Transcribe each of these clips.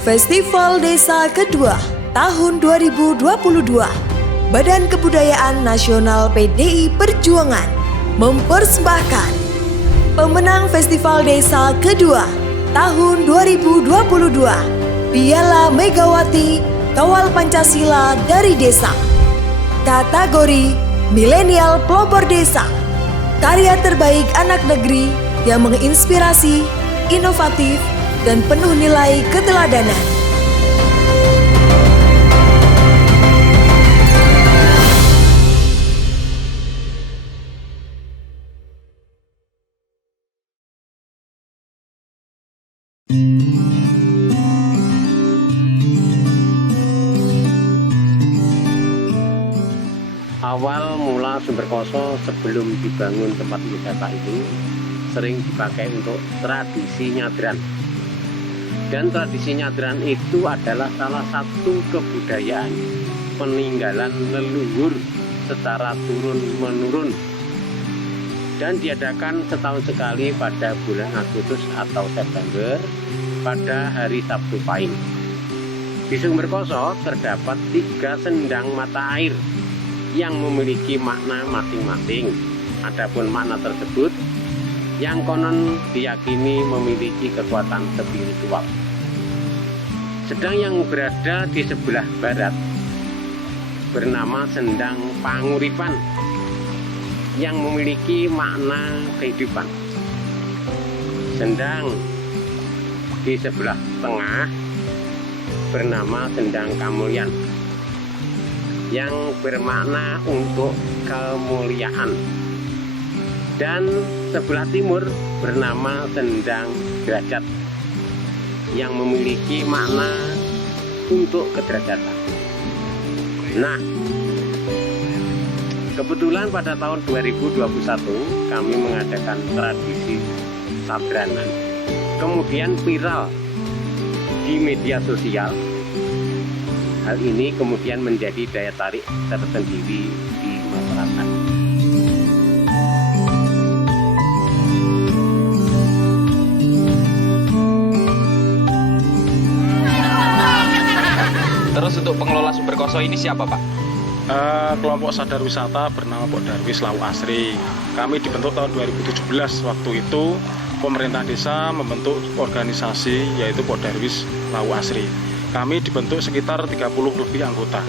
Festival Desa kedua tahun 2022, Badan Kebudayaan Nasional PDI Perjuangan mempersembahkan pemenang Festival Desa kedua tahun 2022, Piala Megawati Kawal Pancasila dari Desa. Kategori Milenial Pelopor Desa, karya terbaik anak negeri yang menginspirasi, inovatif, dan penuh nilai keteladanan. Awal mula Sumberkoso sebelum dibangun tempat wisata ini sering dipakai untuk tradisi nyadran. Dan tradisi nyadran itu adalah salah satu kebudayaan peninggalan leluhur secara turun-menurun dan diadakan setahun sekali pada bulan Agustus atau September pada hari Sabtu Pahing. Di Sumberkoso terdapat 3 sendang mata air yang memiliki makna masing-masing. Adapun makna tersebut yang konon diyakini memiliki kekuatan spiritual. Sedang yang berada di sebelah barat bernama Sendang Panguripan yang memiliki makna kehidupan. Sendang di sebelah tengah bernama Sendang Kamulyan yang bermakna untuk kemuliaan. Dan sebelah timur bernama Sendang Derajat yang memiliki makna untuk kederajatan. Nah, kebetulan pada tahun 2021 kami mengadakan tradisi sadranan, kemudian viral di media sosial. Hal ini kemudian menjadi daya tarik tersendiri di masyarakat. Terus untuk pengelola Sumberkoso ini siapa, Pak? Kelompok sadar wisata bernama Podarwis Lawu Asri. Kami dibentuk tahun 2017. Waktu itu pemerintah desa membentuk organisasi yaitu Podarwis Lawu Asri. Kami dibentuk sekitar 30 lebih anggota.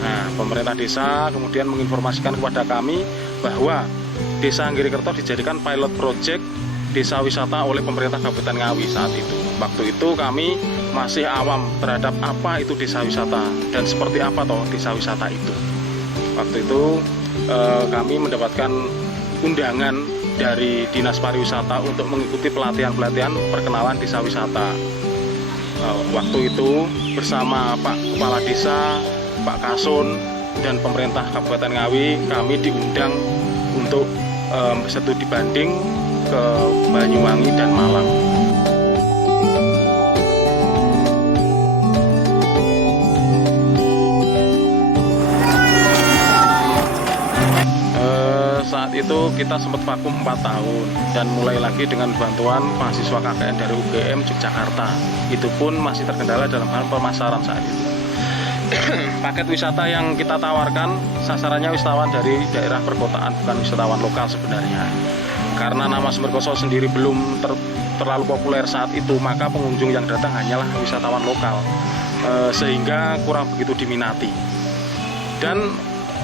Nah, pemerintah desa kemudian menginformasikan kepada kami bahwa Desa Anggirikerto dijadikan pilot project desa wisata oleh pemerintah Kabupaten Ngawi saat itu. Waktu itu kami masih awam terhadap apa itu desa wisata dan seperti apa toh desa wisata itu. Waktu itu kami mendapatkan undangan dari Dinas Pariwisata untuk mengikuti pelatihan-pelatihan perkenalan desa wisata. Waktu itu bersama Pak Kepala Desa, Pak Kasun, dan pemerintah Kabupaten Ngawi, kami diundang untuk studi banding ke Banyuwangi dan Malang. Saat itu kita sempat vakum 4 tahun dan mulai lagi dengan bantuan mahasiswa KKN dari UGM Yogyakarta. Itu pun masih terkendala dalam hal pemasaran saat itu. Paket wisata yang kita tawarkan sasarannya wisatawan dari daerah perkotaan, bukan wisatawan lokal sebenarnya. Karena nama Sumberkoso sendiri belum terlalu populer saat itu, maka pengunjung yang datang hanyalah wisatawan lokal, sehingga kurang begitu diminati. Dan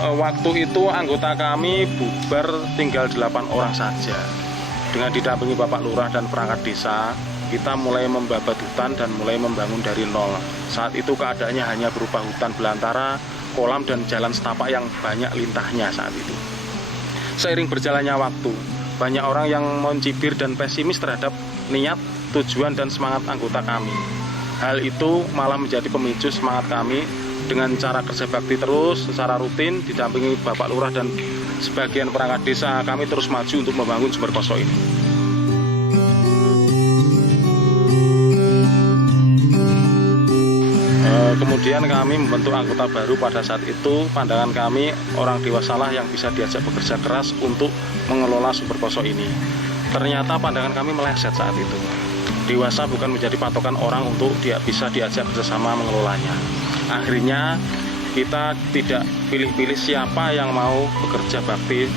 waktu itu anggota kami bubar tinggal 8 orang saja. Dengan didampingi Bapak Lurah dan perangkat desa, kita mulai membabat hutan dan mulai membangun dari nol. Saat itu keadaannya hanya berupa hutan belantara, kolam dan jalan setapak yang banyak lintahnya saat itu. Seiring berjalannya waktu, banyak orang yang mencibir dan pesimis terhadap niat, tujuan dan semangat anggota kami. Hal itu malah menjadi pemicu semangat kami dengan cara kerja bakti terus secara rutin didampingi Bapak Lurah dan sebagian perangkat desa, kami terus maju untuk membangun Sumberkoso ini. Kemudian kami membentuk anggota baru. Pada saat itu pandangan kami orang dewasalah yang bisa diajak bekerja keras untuk mengelola Sumberkoso ini. Ternyata pandangan kami meleset saat itu. Dewasa bukan menjadi patokan orang untuk bisa diajak bersama mengelolanya. Akhirnya kita tidak pilih-pilih siapa yang mau bekerja bakti.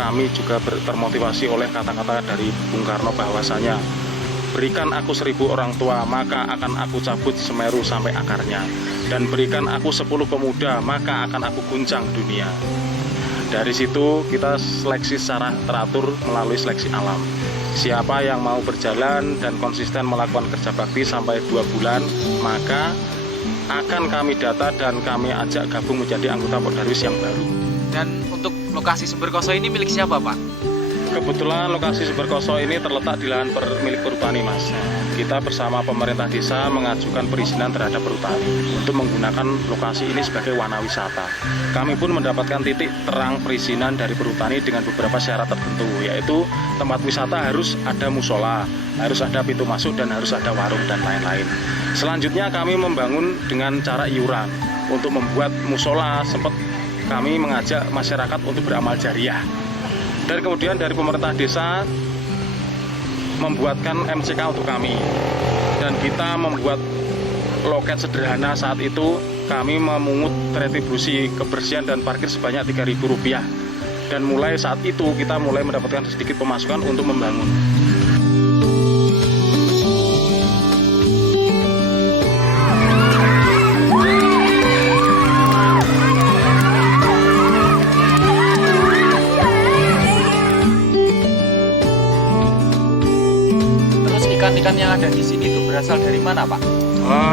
Kami juga termotivasi oleh kata-kata dari Bung Karno bahwasanya, berikan aku 1000 orang tua, maka akan aku cabut Semeru sampai akarnya. Dan berikan aku 10 pemuda, maka akan aku guncang dunia. Dari situ kita seleksi secara teratur melalui seleksi alam. Siapa yang mau berjalan dan konsisten melakukan kerja bakti sampai 2 bulan, maka akan kami data dan kami ajak gabung menjadi anggota Podarwis yang baru. Dan untuk lokasi Sumberkoso ini milik siapa, Pak? Kebetulan lokasi Sumberkoso ini terletak di lahan milik perhutani, Mas. Kita bersama pemerintah desa mengajukan perizinan terhadap perhutani untuk menggunakan lokasi ini sebagai wana wisata. Kami pun mendapatkan titik terang perizinan dari perhutani dengan beberapa syarat tertentu, yaitu tempat wisata harus ada musola, harus ada pintu masuk, dan harus ada warung dan lain-lain. Selanjutnya kami membangun dengan cara iuran. Untuk membuat musola sempat kami mengajak masyarakat untuk beramal jariah. Dan kemudian dari pemerintah desa membuatkan MCK untuk kami. Dan kita membuat loket sederhana saat itu. Kami memungut retribusi kebersihan dan parkir sebanyak Rp3.000. Dan mulai saat itu kita mulai mendapatkan sedikit pemasukan untuk membangun. Ikan yang ada di sini itu berasal dari mana, Pak?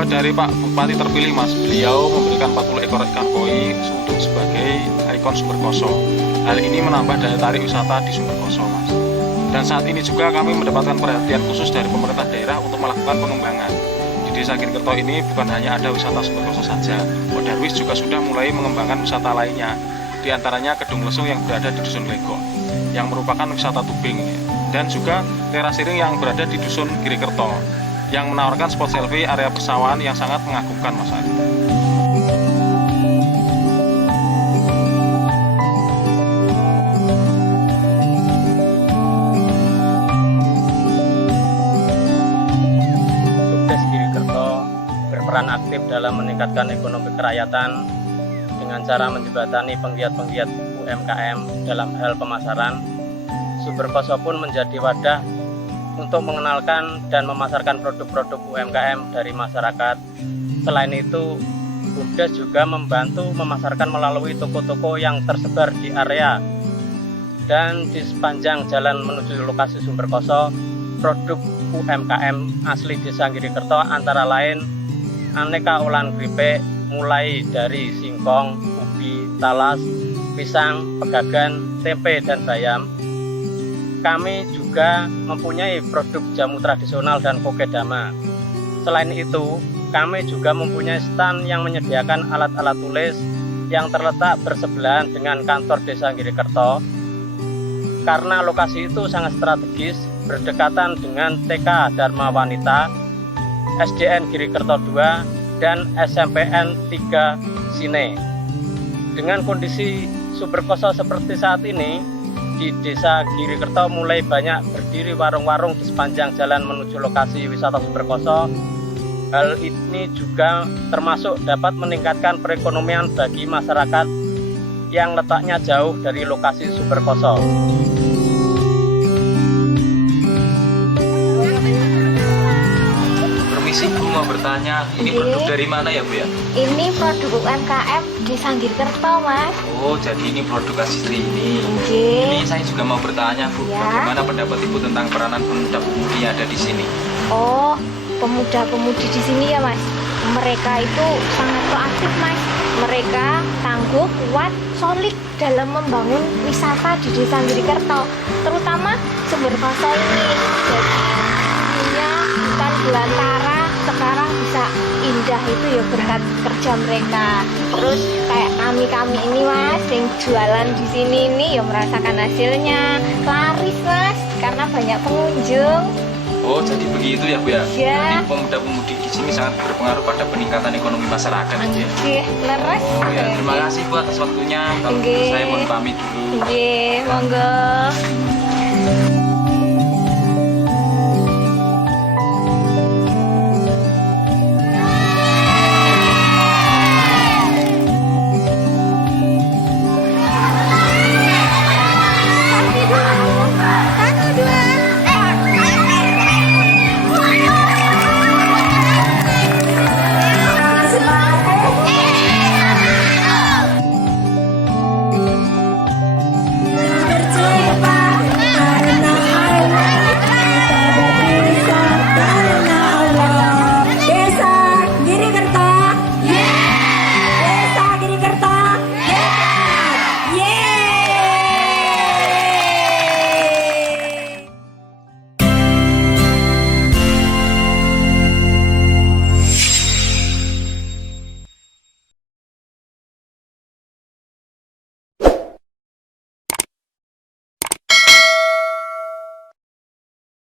Dari Pak Bupati terpilih, Mas. Beliau memberikan 40 ekor ikan koi untuk sebagai ikon Sumberkoso. Hal ini menambah daya tarik wisata di Sumberkoso, Mas. Dan saat ini juga kami mendapatkan perhatian khusus dari pemerintah daerah untuk melakukan pengembangan. Di Desa Girikerto ini bukan hanya ada wisata Sumberkoso saja. Podarwis juga sudah mulai mengembangkan wisata lainnya. Di antaranya Kedung Lesung yang berada di Dusun Legok, yang merupakan wisata tubing. Dan juga terasiring yang berada di Dusun Girikerto yang menawarkan spot selfie area persawahan yang sangat mengagumkan, Mas Adi. Sukses Girikerto berperan aktif dalam meningkatkan ekonomi kerakyatan dengan cara menjembatani penggiat-penggiat UMKM dalam hal pemasaran. Sumberkoso pun menjadi wadah untuk mengenalkan dan memasarkan produk-produk UMKM dari masyarakat. Selain itu, BUMDes juga membantu memasarkan melalui toko-toko yang tersebar di area dan di sepanjang jalan menuju lokasi Sumberkoso. Produk UMKM asli Desa Girikerto antara lain aneka olahan keripik mulai dari singkong, ubi, talas, pisang, pegagan, tempe, dan bayam. Kami juga mempunyai produk jamu tradisional dan kokedama. Selain itu, kami juga mempunyai stand yang menyediakan alat-alat tulis yang terletak bersebelahan dengan kantor Desa Girikerto. Karena lokasi itu sangat strategis, berdekatan dengan TK Dharma Wanita, SDN Girikerto 2, dan SMPN 3 Sine. Dengan kondisi Sumberkoso seperti saat ini, di Desa Girikerto mulai banyak berdiri warung-warung di sepanjang jalan menuju lokasi wisata Sumberkoso. Hal ini juga termasuk dapat meningkatkan perekonomian bagi masyarakat yang letaknya jauh dari lokasi Sumberkoso. Permisi, Bu, mau bertanya, ini produk dari mana ya, Bu ya? Ini produk UMKM Desa Girikerto, Mas. Oh, jadi ini produk asli ini. Ini saya juga mau bertanya, Bu, Ya. bagaimana pendapat Ibu tentang peranan pemuda-pemudi yang ada di sini? Oh, pemuda-pemudi di sini ya, Mas. Mereka itu sangat proaktif, Mas. Mereka tangguh, kuat, solid dalam membangun wisata di Desa Girikerto, terutama Sumberkoso ini. Jadi dulunya bukan belantara, sekarang bisa indah itu ya berkat kerja mereka. Terus kayak kami ini, Mas, yang jualan di sini ini ya merasakan hasilnya laris, Mas, karena banyak pengunjung. Oh, jadi begitu ya, Bu ya? Iya. Jadi pemuda-pemudi di sini sangat berpengaruh pada peningkatan ekonomi masyarakat gitu ya? Oke, leres. Oh ya, terima kasih Bu atas waktunya. Kalau Oke. gitu saya mohon pamit dulu. Oke, monggo.